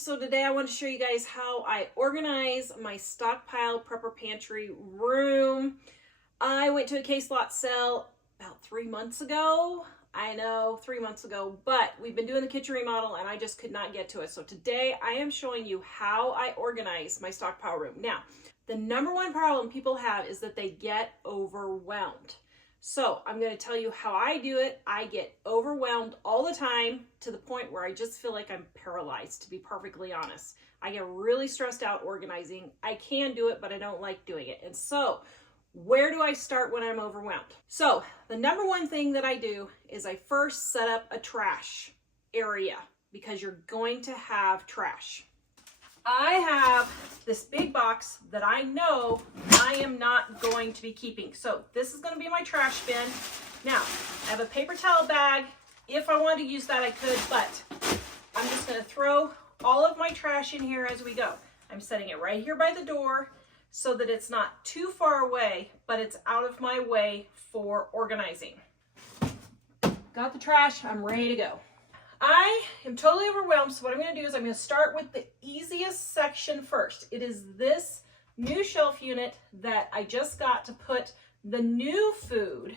So today I want to show you guys how I organize my Stockpile prepper pantry room. I went to a case lot sale about 3 months ago. I know, 3 months ago, but we've been doing the kitchen remodel and I just could not get to it. So today I am showing you how I organize my Stockpile room. Now, the number one problem people have is that they get overwhelmed. So I'm going to tell you how I do it. I get overwhelmed all the time to the point where I just feel like I'm paralyzed, to be perfectly honest. I get really stressed out organizing. I can do it, but I don't like doing it. And so where do I start when I'm overwhelmed? So the number one thing that I do is I first set up a trash area because you're going to have trash. I have this big box that I know I am not going to be keeping. So this is going to be my trash bin. Now, I have a paper towel bag. If I wanted to use that, I could, but I'm just going to throw all of my trash in here as we go. I'm setting it right here by the door so that it's not too far away, but it's out of my way for organizing. Got the trash, I'm ready to go. I am totally overwhelmed, so what I'm going to do is I'm going to start with the easiest section first. It is this new shelf unit that I just got to put the new food.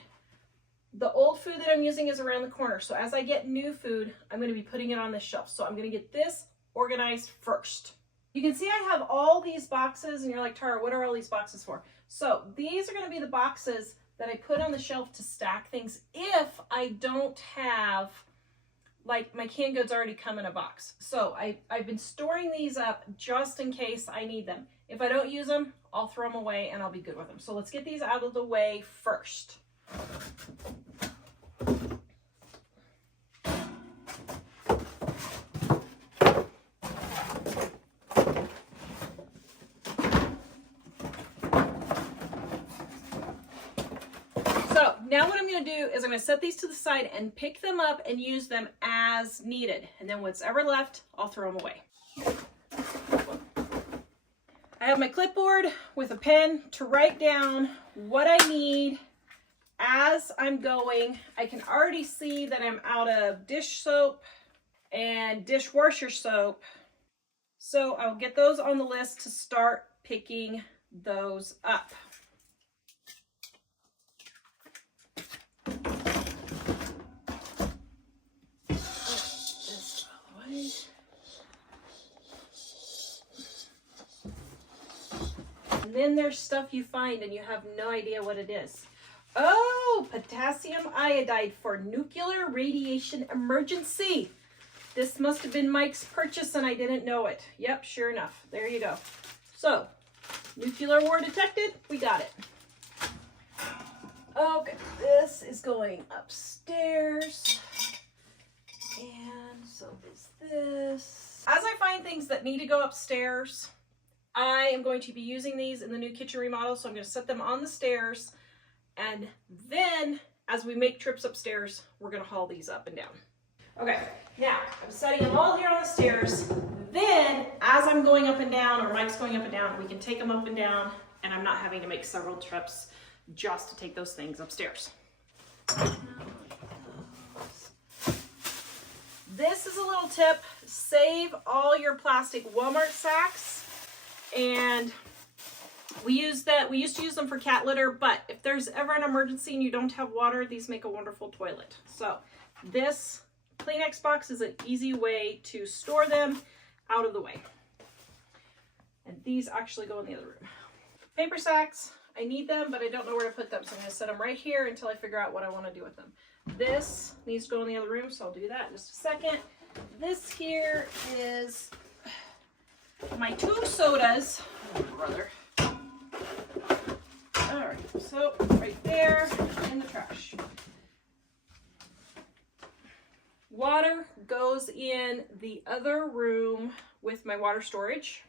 The old food that I'm using is around the corner, so as I get new food, I'm going to be putting it on this shelf. So I'm going to get this organized first. You can see I have all these boxes, and you're like, Tara, what are all these boxes for? So these are going to be the boxes that I put on the shelf to stack things if I don't have, like, my canned goods already come in a box. So I've been storing these up just in case I need them. If I don't use them, I'll throw them away and I'll be good with them. So let's get these out of the way first. So now what I'm going to do is I'm going to set these to the side and pick them up and use them as needed. And then what's ever left, I'll throw them away. I have my clipboard with a pen to write down what I need as I'm going. I can already see that I'm out of dish soap and dishwasher soap. So I'll get those on the list to start picking those up. And then there's stuff you find and you have no idea what it is. Oh, potassium iodide for nuclear radiation emergency. This must have been Mike's purchase and I didn't know it. Yep, sure enough. There you go. So, nuclear war detected. We got it. Okay, this is going upstairs. And so is this. As I find things that need to go upstairs, I am going to be using these in the new kitchen remodel, so I'm going to set them on the stairs, and then as we make trips upstairs, we're going to haul these up and down. Okay, now I'm setting them all here on the stairs. Then, as I'm going up and down, or Mike's going up and down, we can take them up and down, and I'm not having to make several trips just to take those things upstairs. This is a little tip. Save all your plastic Walmart sacks. And we used to use them for cat litter, but if there's ever an emergency and you don't have water, these make a wonderful toilet. So this Kleenex box is an easy way to store them out of the way. And these actually go in the other room. Paper sacks, I need them, but I don't know where to put them. So I'm going to set them right here until I figure out what I want to do with them. This needs to go in the other room, so I'll do that in just a second. This here is my 2 sodas. Oh, brother. All right, so right there in the trash. Water goes in the other room with my water storage.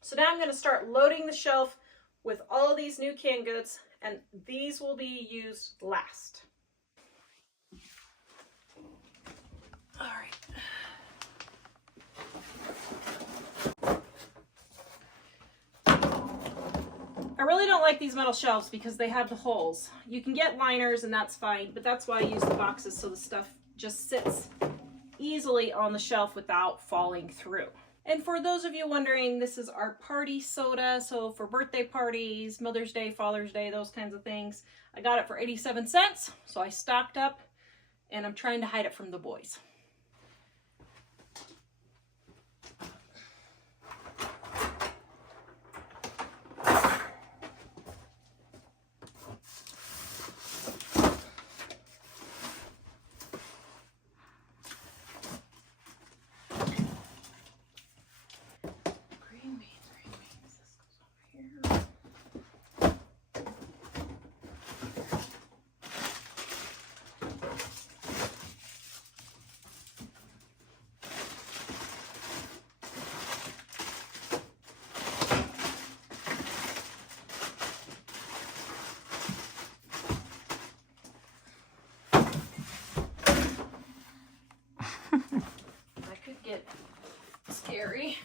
So now I'm going to start loading the shelf with all of these new canned goods, and these will be used last. All right. I really don't like these metal shelves because they have the holes. You can get liners and that's fine, but that's why I use the boxes so the stuff just sits easily on the shelf without falling through. And for those of you wondering, this is our party soda. So for birthday parties, Mother's Day, Father's Day, those kinds of things. I got it for 87 cents. So I stocked up and I'm trying to hide it from the boys. That could get scary.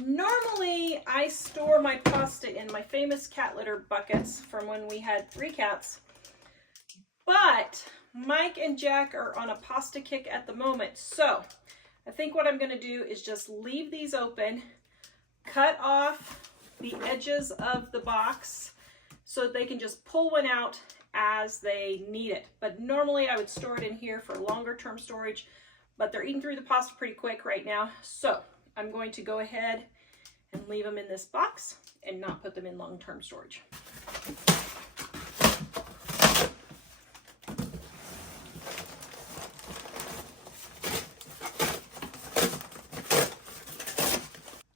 Normally, I store my pasta in my famous cat litter buckets from when we had 3 cats, but Mike and Jack are on a pasta kick at the moment, so I think what I'm going to do is just leave these open, cut off the edges of the box so that they can just pull one out as they need it. But normally I would store it in here for longer term storage, but they're eating through the pasta pretty quick right now, so I'm going to go ahead and leave them in this box and not put them in long-term storage.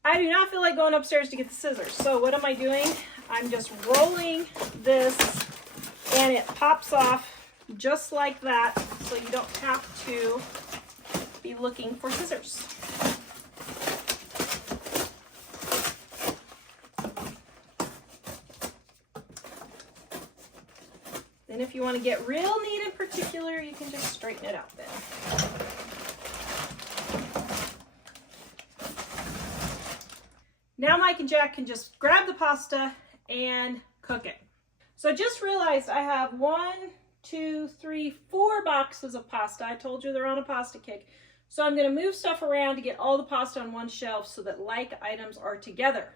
I do not feel like going upstairs to get the scissors. So what am I doing? I'm just rolling this and it pops off just like that, so you don't have to be looking for scissors. Then if you want to get real neat and particular, you can just straighten it out then. Now Mike and Jack can just grab the pasta and cook it. So I just realized I have 4 boxes of pasta. I told you they're on a pasta kick. So I'm going to move stuff around to get all the pasta on one shelf so that like items are together.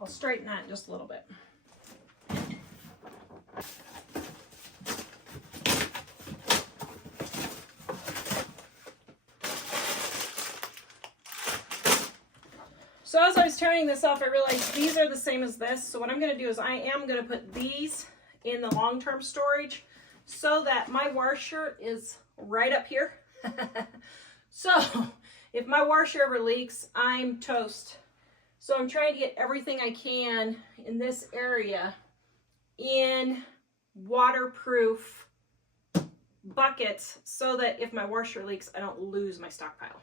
I'll straighten that just a little bit. So as I was turning this off, I realized these are the same as this. So what I'm going to do is I am going to put these in the long-term storage so that my washer is right up here. So if my washer ever leaks, I'm toast. So I'm trying to get everything I can in this area in waterproof buckets so that if my washer leaks, I don't lose my stockpile.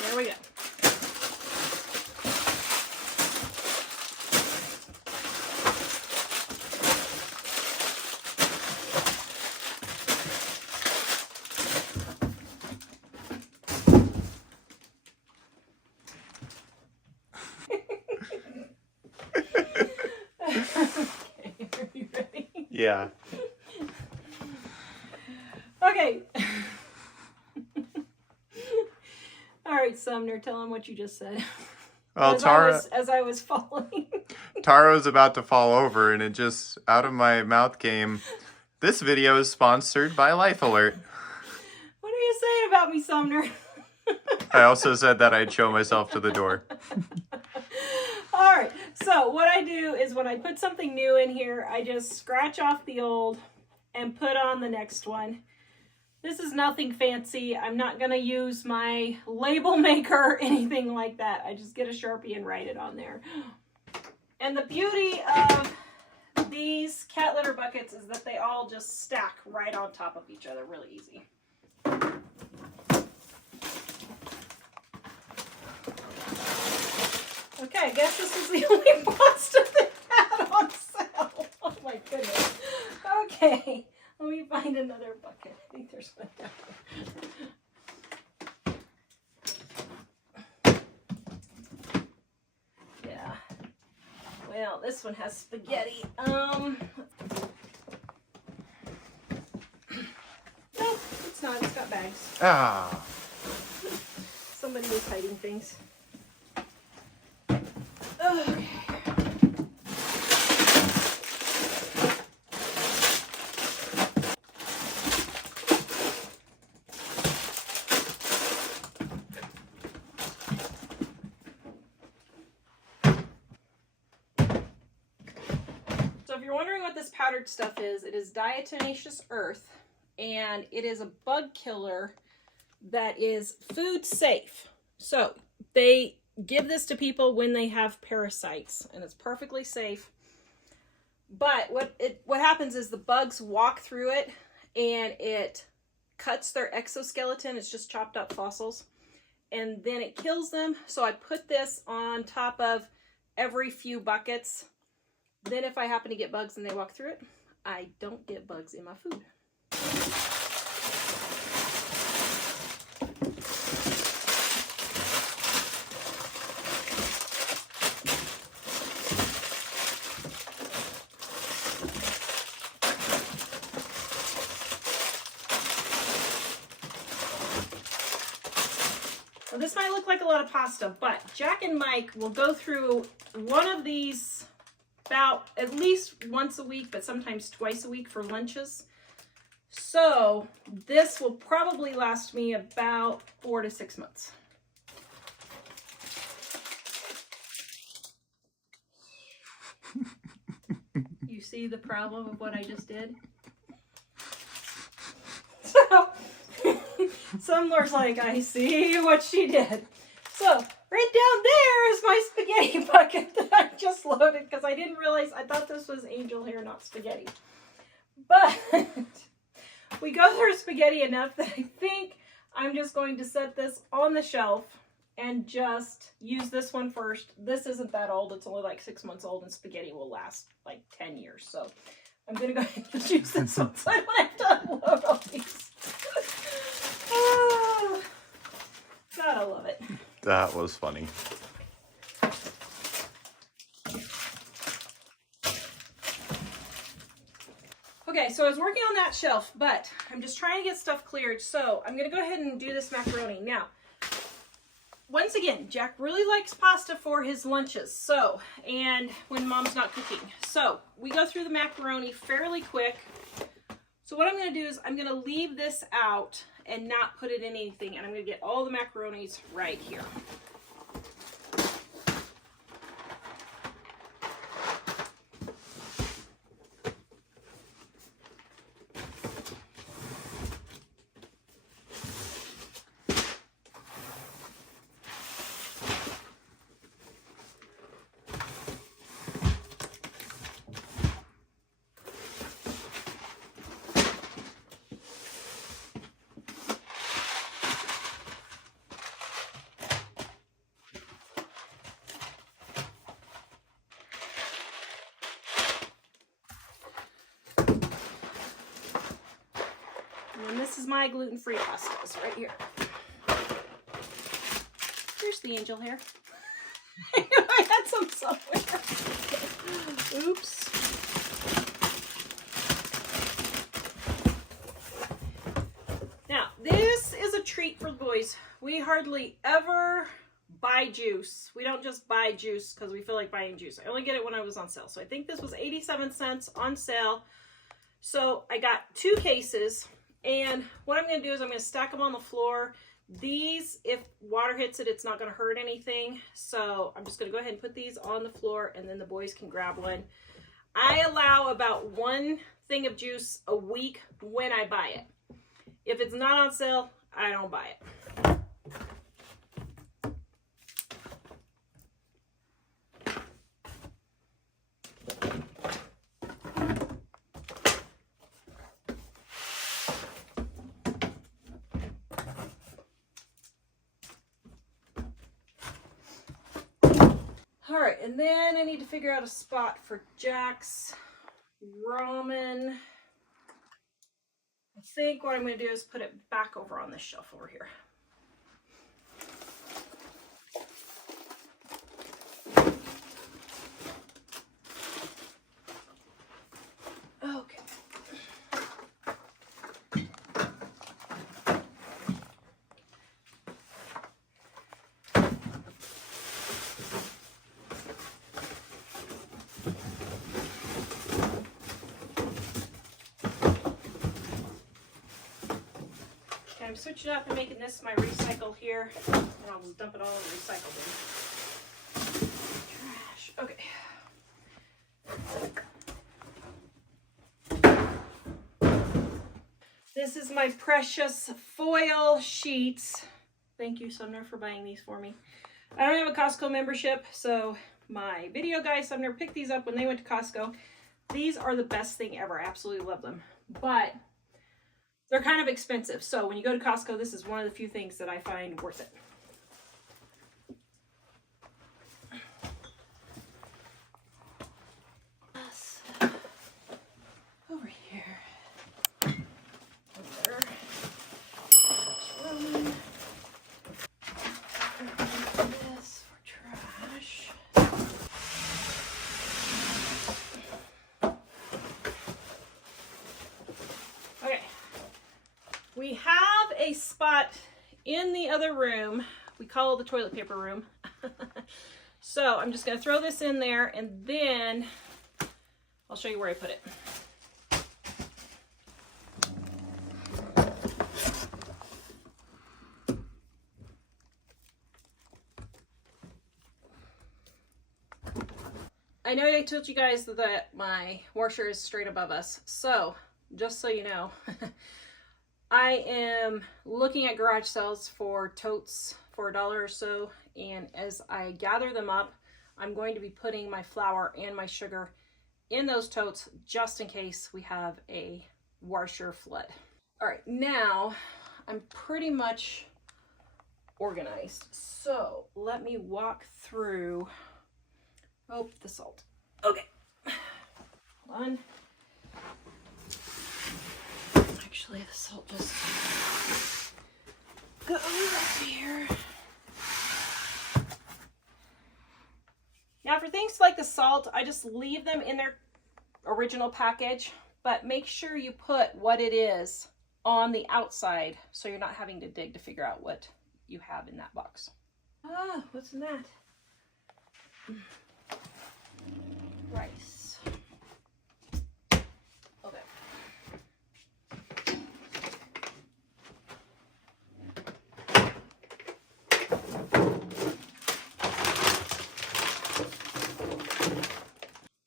There we go. Yeah. Okay. All right, Sumner, tell him what you just said. Well, As I was following. Tara was about to fall over, and it just out of my mouth came, "This video is sponsored by Life Alert." What are you saying about me, Sumner? I also said that I'd show myself to the door. All right, so what I do is when I put something new in here, I just scratch off the old and put on the next one. This is nothing fancy. I'm not going to use my label maker or anything like that. I just get a Sharpie and write it on there. And the beauty of these cat litter buckets is that they all just stack right on top of each other really easy. Okay, I guess this is the only pasta they had on sale. Oh my goodness. Okay, let me find another bucket. I think there's one down there. Yeah. Well, this one has spaghetti. Nope, it's not. It's got bags. Ah. Somebody was hiding things. Okay. So if you're wondering what this powdered stuff is, it is diatomaceous earth, and it is a bug killer that is food safe. So they give this to people when they have parasites, and it's perfectly safe. But what happens is the bugs walk through it, and it cuts their exoskeleton. It's just chopped up fossils, and then it kills them. So I put this on top of every few buckets. Then if I happen to get bugs and they walk through it, I don't get bugs in my food. Well, this might look like a lot of pasta, but Jack and Mike will go through one of these about at least once a week, but sometimes twice a week for lunches. So this will probably last me about 4 to 6 months. You see the problem of what I just did? So Sumner's like, I see what she did. So right down there is my spaghetti bucket that I just loaded because I didn't realize, I thought this was angel hair, not spaghetti. But we go through spaghetti enough that I think I'm just going to set this on the shelf and just use this one first. This isn't that old. It's only like 6 months old, and spaghetti will last like 10 years. So I'm going to go ahead and use this one so I don't have to unload all these. Oh, God, I love it. That was funny. Okay, so I was working on that shelf, but I'm just trying to get stuff cleared. So I'm going to go ahead and do this macaroni. Now, once again, Jack really likes pasta for his lunches. So, and when Mom's not cooking. So we go through the macaroni fairly quick. So what I'm going to do is I'm going to leave this out and not put it in anything. And I'm going to get all the macaronis right here. And this is my gluten-free pastas right here. Here's the angel hair. I had some somewhere. Oops. treat for the boys. We hardly ever buy juice. We don't just buy juice because we feel like buying juice. I only get it when I was on sale. So I think this was 87 cents on sale. So I got 2 cases, and what I'm going to do is I'm going to stack them on the floor. These, if water hits it, it's not going to hurt anything. So I'm just going to go ahead and put these on the floor, and then the boys can grab one. I allow about 1 thing of juice a week when I buy it. If it's not on sale, I don't buy it. All right, and then I need to figure out a spot for Jack's ramen. I think what I'm going to do is put it back over on this shelf over here. Okay. I'm switching up and making this my recycle here, and I'll just dump it all in the recycle bin. Trash. Okay. This is my precious foil sheets. Thank you, Sumner, for buying these for me. I don't have a Costco membership, so my video guy, Sumner, picked these up when they went to Costco. These are the best thing ever. I absolutely love them. But they're kind of expensive. So when you go to Costco, this is one of the few things that I find worth it. Over here. Over there. This for trash. Okay. We have a spot in the other room. We call it the toilet paper room. So I'm just going to throw this in there, and then I'll show you where I put it. I know I told you guys that my washer is straight above us. So just so you know, I am looking at garage sales for totes for $1 or so, and as I gather them up, I'm going to be putting my flour and my sugar in those totes just in case we have a washer flood. All right, now I'm pretty much organized. So let me walk through, oh, the salt. Okay, hold on. Actually, the salt just goes up here. Now for things like the salt, I just leave them in their original package, but make sure you put what it is on the outside so you're not having to dig to figure out what you have in that box. Ah, what's in that? Rice. Okay.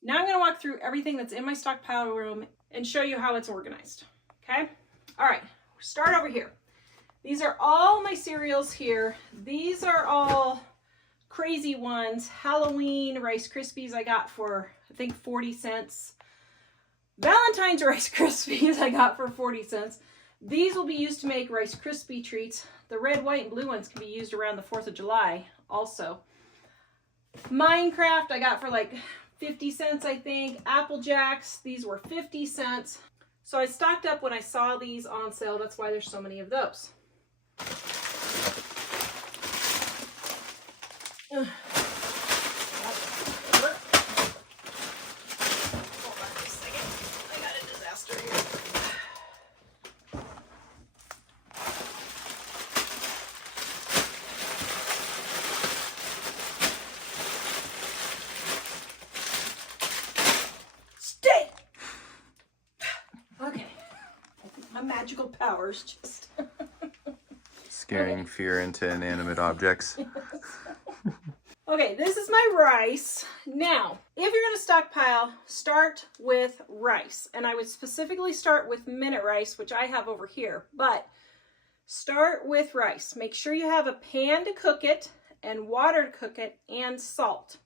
Now I'm going to walk through everything that's in my stockpile room and show you how it's organized. Okay? All right, start over here. These are all my cereals here. These are all crazy ones. Halloween Rice Krispies I got for, I think, 40 cents. Valentine's Rice Krispies I got for 40 cents. These will be used to make Rice Krispie treats. The red, white, and blue ones can be used around the 4th of July also. Minecraft I got for like 50 cents, I think. Apple Jacks, these were 50 cents. So I stocked up when I saw these on sale. That's why there's so many of those. Hold on just a second. I got a disaster here. powers just. Scaring fear into inanimate objects. Okay, this is my rice. Now, if you're going to stockpile, start with rice. And I would specifically start with minute rice, which I have over here. But start with rice. Make sure you have a pan to cook it and water to cook it and salt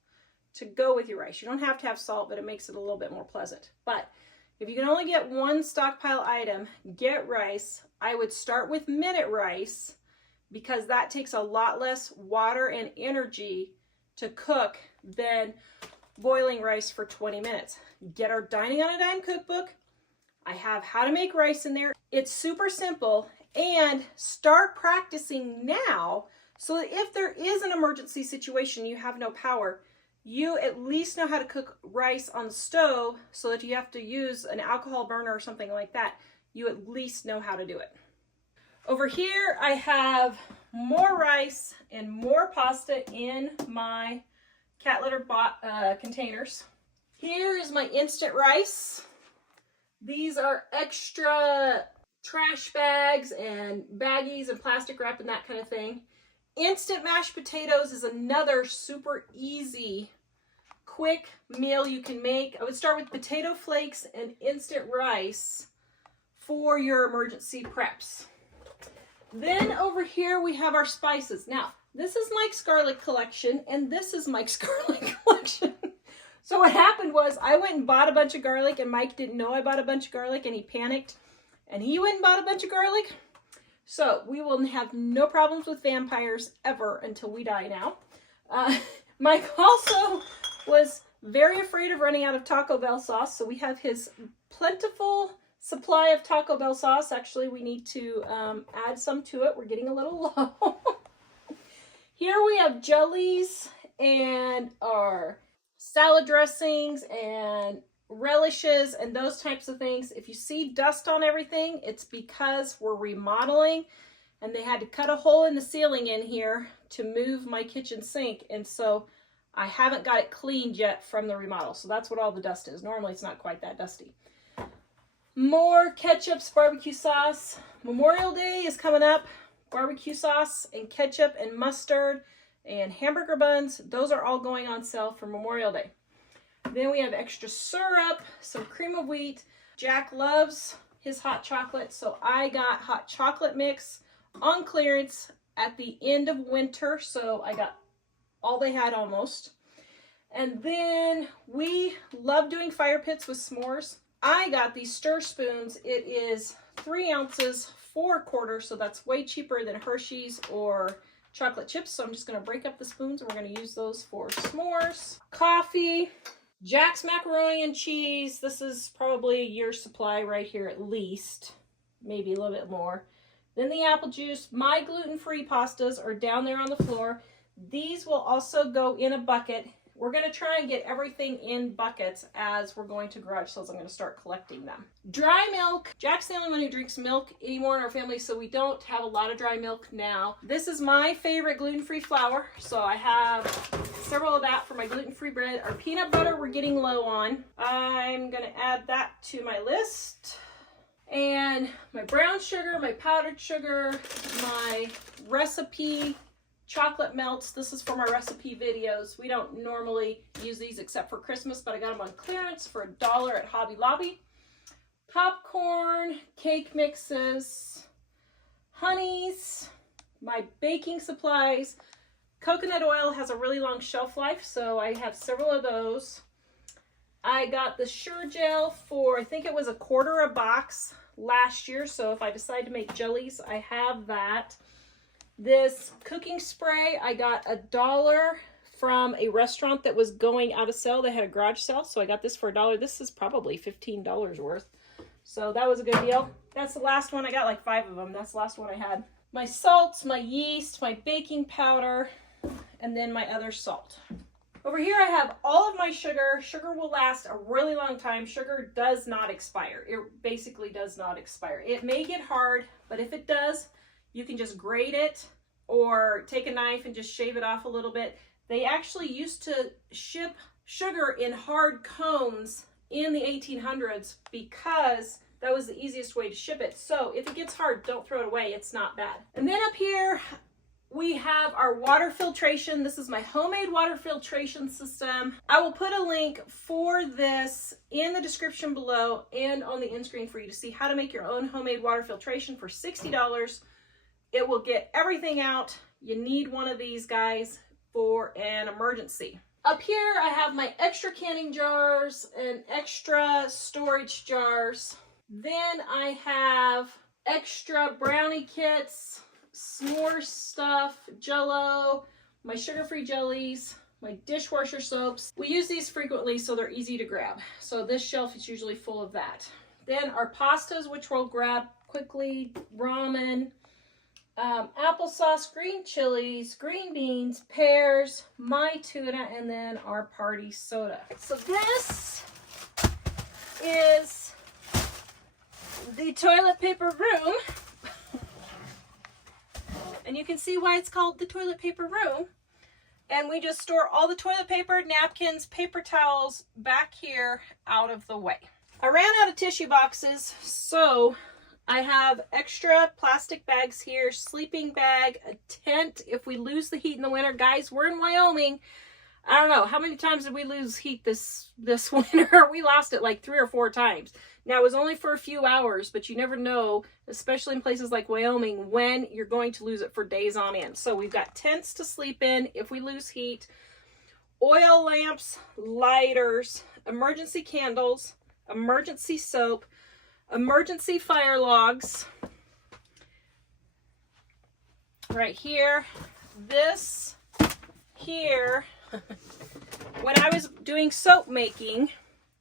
to go with your rice. You don't have to have salt, but it makes it a little bit more pleasant. But if you can only get one stockpile item, get rice. I would start with minute rice because that takes a lot less water and energy to cook than boiling rice for 20 minutes. Get our Dining on a Dime cookbook. I have how to make rice in there. It's super simple, and start practicing now so that if there is an emergency situation, you have no power, you at least know how to cook rice on the stove so that you have to use an alcohol burner or something like that. You at least know how to do it. Over here, I have more rice and more pasta in my cat litter containers. Here is my instant rice. These are extra trash bags and baggies and plastic wrap and that kind of thing. Instant mashed potatoes is another super easy, quick meal you can make. I would start with potato flakes and instant rice for your emergency preps. Then over here we have our spices. Now, this is Mike's garlic collection, and this is Mike's garlic collection. So what happened was I went and bought a bunch of garlic, and Mike didn't know I bought a bunch of garlic, and he panicked, and he went and bought a bunch of garlic. So we will have no problems with vampires ever until we die now. Mike also was very afraid of running out of Taco Bell sauce, so we have his plentiful supply of Taco Bell sauce. Actually, we need to add some to it. We're getting a little low. Here we have jellies and our salad dressings and relishes and those types of things. If you see dust on everything, it's because we're remodeling and they had to cut a hole in the ceiling in here to move my kitchen sink. And so I haven't got it cleaned yet from the remodel. So that's what all the dust is. Normally it's not quite that dusty. More ketchups, barbecue sauce. Memorial Day is coming up. Barbecue sauce and ketchup and mustard and hamburger buns. Those are all going on sale for Memorial Day. Then we have extra syrup, some cream of wheat. Jack loves his hot chocolate, so I got hot chocolate mix on clearance at the end of winter, so I got all they had almost. And then we love doing fire pits with s'mores. I got these stir spoons. It is 3 ounces, 4 quarters, so that's way cheaper than Hershey's or chocolate chips. So I'm just going to break up the spoons and we're going to use those for s'mores. Coffee, Jack's macaroni and cheese. This is probably a year's supply right here at least, maybe a little bit more. Then the apple juice. My gluten-free pastas are down there on the floor. These will also go in a bucket. We're going to try and get everything in buckets as we're going to garage sales. I'm going to start collecting them. Dry milk. Jack's the only one who drinks milk anymore in our family, so we don't have a lot of dry milk now. This is my favorite gluten-free flour, so I have several of that for my gluten-free bread. Our peanut butter we're getting low on. I'm going to add that to my list. And my brown sugar, my powdered sugar, my recipe chocolate melts. This is for my recipe videos. We don't normally use these except for Christmas, but I got them on clearance for $1 at Hobby Lobby. Popcorn, cake mixes, honeys, my baking supplies. Coconut oil has a really long shelf life, so I have several of those. I got the Sure Gel for, I think it was $1 a box last year, so if I decide to make jellies, I have that. This cooking spray, I got $1 from a restaurant that was going out of sale. They had a garage sale, so I got this for $1. This is probably $15 worth. So that was a good deal. That's the last one. I got like 5 of them. That's the last one I had. My salts, my yeast, my baking powder, and then my other salt. Over here I have all of my sugar. Sugar will last a really long time. Sugar does not expire. It basically does not expire. It may get hard, but if it does, you can just grate it or take a knife and just shave it off a little bit. They actually used to ship sugar in hard cones in the 1800s because That was the easiest way to ship it. So if it gets hard, don't throw it away. It's not bad. And then up here, we have our water filtration. This is my homemade water filtration system. I will put a link for this in the description below and on the end screen for you to see how to make your own homemade water filtration for $60. It will get everything out. You need one of these, guys, for an emergency. Up here, I have my extra canning jars and extra storage jars. Then I have extra brownie kits, s'more stuff, Jell-O, my sugar-free jellies, my dishwasher soaps. We use these frequently, so they're easy to grab. So this shelf is usually full of that. Then our pastas, which we'll grab quickly, ramen, applesauce, green chilies, green beans, pears, my tuna, and then our party soda. So this is the toilet paper room. And you can see why it's called the toilet paper room. And we just store all the toilet paper, napkins, paper towels back here out of the way. I ran out of tissue boxes, so I have extra plastic bags here, sleeping bag, a tent if we lose the heat in the winter. Guys, we're in Wyoming. I don't know, how many times did we lose heat this winter? We lost it like 3 or 4 times. Now, it was only for a few hours, but you never know, especially in places like Wyoming, when you're going to lose it for days on end. So we've got tents to sleep in if we lose heat, oil lamps, lighters, emergency candles, emergency soap, emergency fire logs. Right here, this here. When I was doing soap making,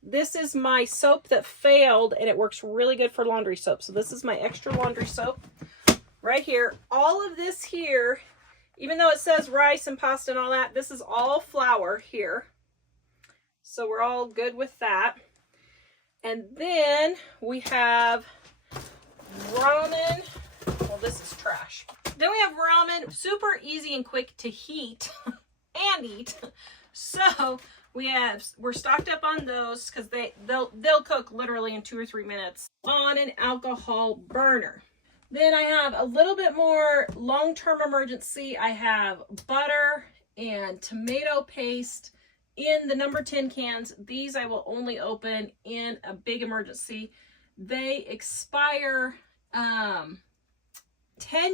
this is my soap that failed, and it works really good for laundry soap. So this is my extra laundry soap right here. All of this here, even though it says rice and pasta and all that, this is all flour here. So we're all good with that. And then we have ramen. Well, this is trash. Then we have ramen, super easy and quick to heat and eat. So we're stocked up on those because they'll cook literally in 2 or 3 minutes on an alcohol burner. Then I have a little bit more long-term emergency. I have butter and tomato paste in the number 10 cans. These I will only open in a big emergency. They expire 10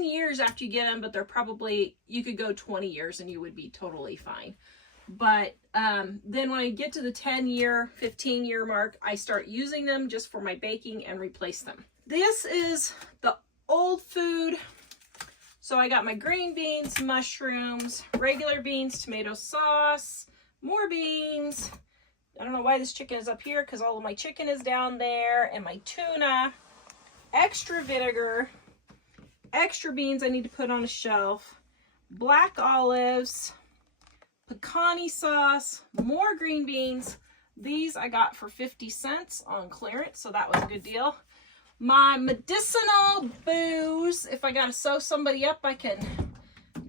years after you get them, but they're probably, you could go 20 years and you would be totally fine. But then when I get to the 10-year, 15-year mark, I start using them just for my baking and replace them. This is the old food. So I got my green beans, mushrooms, regular beans, tomato sauce, more beans. I don't know why this chicken is up here because all of my chicken is down there, and my tuna, extra vinegar, extra beans I need to put on a shelf, black olives, pecani sauce, more green beans. These I got for 50 cents on clearance, so that was a good deal. My medicinal booze, if I gotta sew somebody up, I can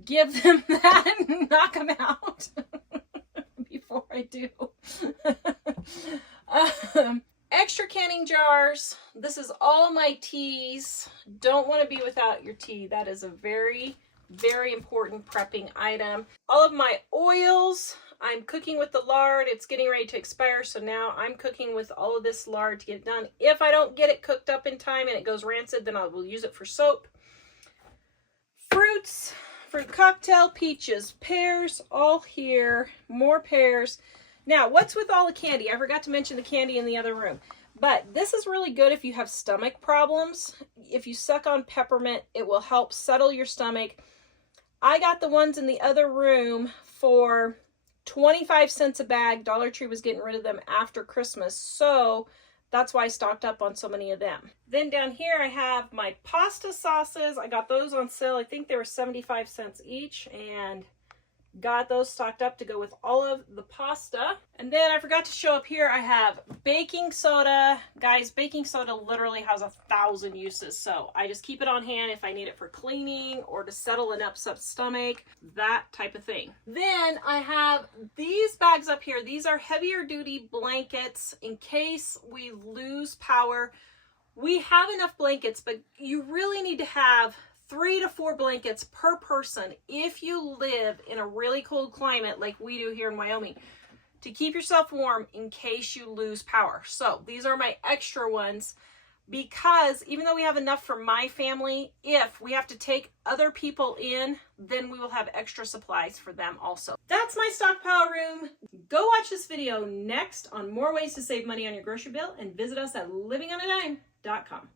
give them that and knock them out before I do. Extra canning jars. This is all my teas. Don't want to be without your tea. That is a very, very important prepping item. All of my oils. I'm cooking with the lard. It's getting ready to expire, so now I'm cooking with all of this lard to get it done. If I don't get it cooked up in time and it goes rancid, then I will use it for soap. Fruits, fruit cocktail, peaches, pears, all here. More pears. Now, what's with all the candy? I forgot to mention the candy in the other room. But this is really good if you have stomach problems. If you suck on peppermint, it will help settle your stomach. I got the ones in the other room for 25 cents a bag. Dollar Tree was getting rid of them after Christmas, so that's why I stocked up on so many of them. Then down here I have my pasta sauces. I got those on sale. I think they were 75 cents each, and got those stocked up to go with all of the pasta. And then I forgot to show up here, I have baking soda. Guys, baking soda literally has 1,000 uses, so I just keep it on hand if I need it for cleaning or to settle an upset stomach, that type of thing. Then I have these bags up here. These are heavier duty blankets in case we lose power We have enough blankets, but you really need to have 3 to 4 blankets per person if you live in a really cold climate like we do here in Wyoming, to keep yourself warm in case you lose power. So these are my extra ones, because even though we have enough for my family, if we have to take other people in, then we will have extra supplies for them also. That's my stockpile room. Go watch this video next on more ways to save money on your grocery bill, and visit us at livingonadime.com.